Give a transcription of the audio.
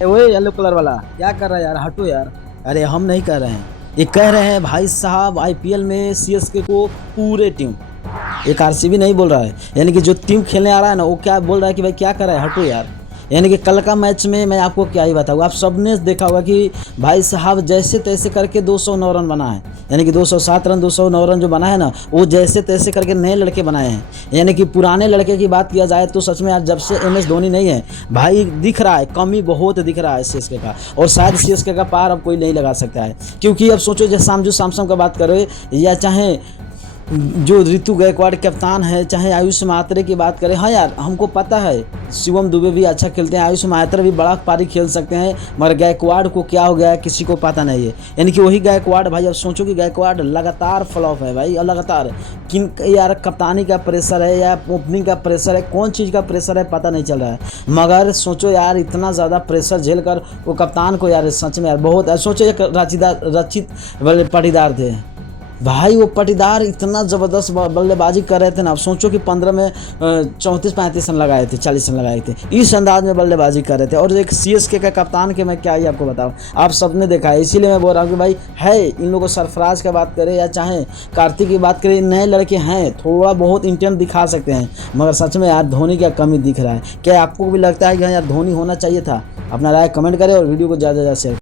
वो yellow colour वाला क्या कर रहा है यार, हटो यार। अरे हम नहीं कर रहे हैं, ये कह रहे हैं भाई साहब आईपीएल में सीएसके को पूरे टीम, एक आरसीबी नहीं बोल रहा है। यानी कि जो टीम खेलने आ रहा है ना, वो क्या बोल रहा है कि भाई क्या कर रहा है, हटो यार। यानी कि कल का मैच में मैं आपको क्या ही बताऊँ, आप सबने देखा होगा कि भाई साहब जैसे तैसे करके 209 रन बना है। यानी कि 207 रन 209 रन जो बना है ना, वो जैसे तैसे करके नए लड़के बनाए हैं। यानी कि पुराने लड़के की बात किया जाए तो सच में यार, जब से एमएस धोनी नहीं है भाई, दिख रहा है कमी बहुत दिख रहा है सीएसके का। और शायद सीएसके का पार अब कोई नहीं लगा सकता है, क्योंकि अब सोचो जैसे संजू सैमसन का बात करो, या चाहे जो ऋतु गायकवाड़ कप्तान है, चाहे आयुष मात्रे की बात करें। हाँ यार, हमको पता है शिवम दुबे भी अच्छा खेलते हैं, आयुष मात्रे भी बड़ा पारी खेल सकते हैं, मगर गायकवाड़ को क्या हो गया है किसी को पता नहीं है। यानी कि वही गायकवाड़ भाई, अब सोचो कि गायकवाड़ लगातार फ्लॉप है भाई, लगातार। किन यार, कप्तानी का प्रेशर है या ओपनिंग का प्रेशर है, कौन चीज़ का प्रेशर है पता नहीं चल रहा है। मगर सोचो यार, इतना ज़्यादा प्रेशर झेल कर वो कप्तान को यार, सच में यार बहुत, सोचो एक रचित पाटीदार थे भाई, वो पाटीदार इतना ज़बरदस्त बल्लेबाजी कर रहे थे ना। अब सोचो कि 15 में 34-35 रन लगाए थे, 40 रन लगाए थे, इस अंदाज में बल्लेबाजी कर रहे थे। और एक सीएसके का कप्तान के मैं क्या ही आपको बताऊं, आप सबने देखा है। इसीलिए मैं बोल रहा हूँ कि भाई है, इन लोगों को सरफराज की बात करें या चाहे कार्तिक की बात करें, नए लड़के हैं, थोड़ा बहुत इंटेंट दिखा सकते हैं। मगर सच में यार धोनी का कमी दिख रहा है। क्या आपको भी लगता है कि हाँ यार धोनी होना चाहिए था? अपना राय कमेंट करें और वीडियो को ज़्यादा से ज़्यादा शेयर